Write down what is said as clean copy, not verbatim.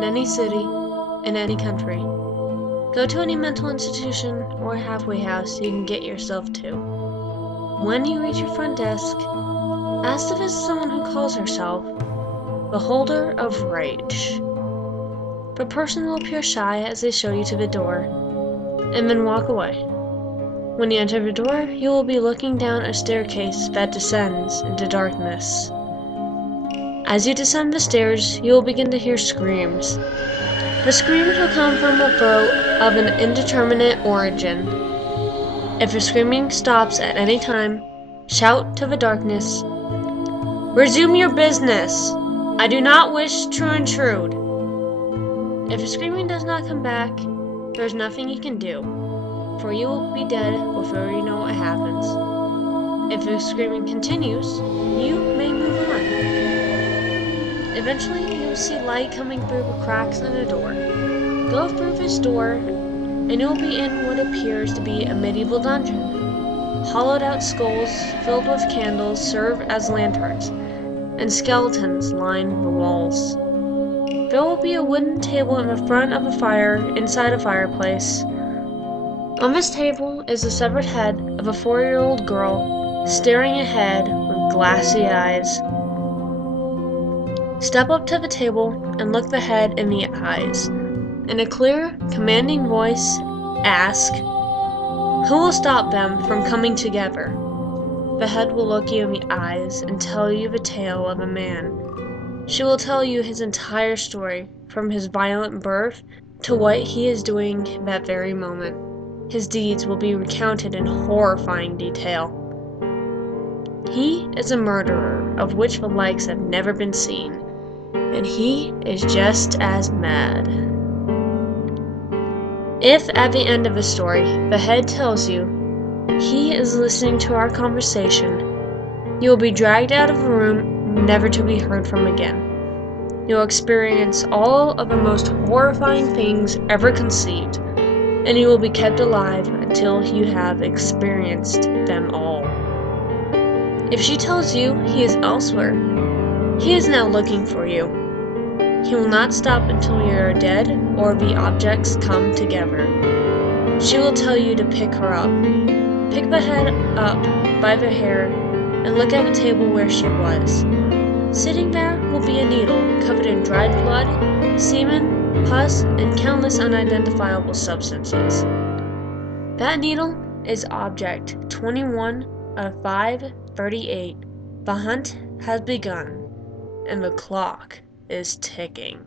in any city, in any country. Go to any mental institution or halfway house you can get yourself to. When you reach your front desk, ask to visit someone who calls herself the Holder of Rage. The person will appear shy as they show you to the door, and then walk away. When you enter the door, you will be looking down a staircase that descends into darkness. As you descend the stairs, you will begin to hear screams. The screams will come from a throat of an indeterminate origin. If the screaming stops at any time, shout to the darkness, "Resume your business! I do not wish to intrude." If the screaming does not come back, there is nothing you can do, for you will be dead before you know what happens. If the screaming continues, you may move on. Eventually, you will see light coming through the cracks in the door. Go through this door, and you'll be in what appears to be a medieval dungeon. Hollowed-out skulls filled with candles serve as lanterns, and skeletons line the walls. There will be a wooden table in the front of a fire inside a fireplace. On this table is the severed head of a 4-year-old girl staring ahead with glassy eyes. Step up to the table and look the head in the eyes. In a clear, commanding voice, ask, "Who will stop them from coming together?" The head will look you in the eyes and tell you the tale of a man. She will tell you his entire story, from his violent birth to what he is doing that very moment. His deeds will be recounted in horrifying detail. He is a murderer of which the likes have never been seen, and he is just as mad. If at the end of the story, the head tells you he is listening to our conversation, you will be dragged out of the room, never to be heard from again. You will experience all of the most horrifying things ever conceived, and you will be kept alive until you have experienced them all. If she tells you he is elsewhere, he is now looking for you. He will not stop until you are dead or the objects come together. She will tell you to pick her up. Pick the head up by the hair and look at the table where she was. Sitting there will be a needle covered in dried blood, semen, pus, and countless unidentifiable substances. That needle is object 21 of 538. The hunt has begun, and the clock is ticking.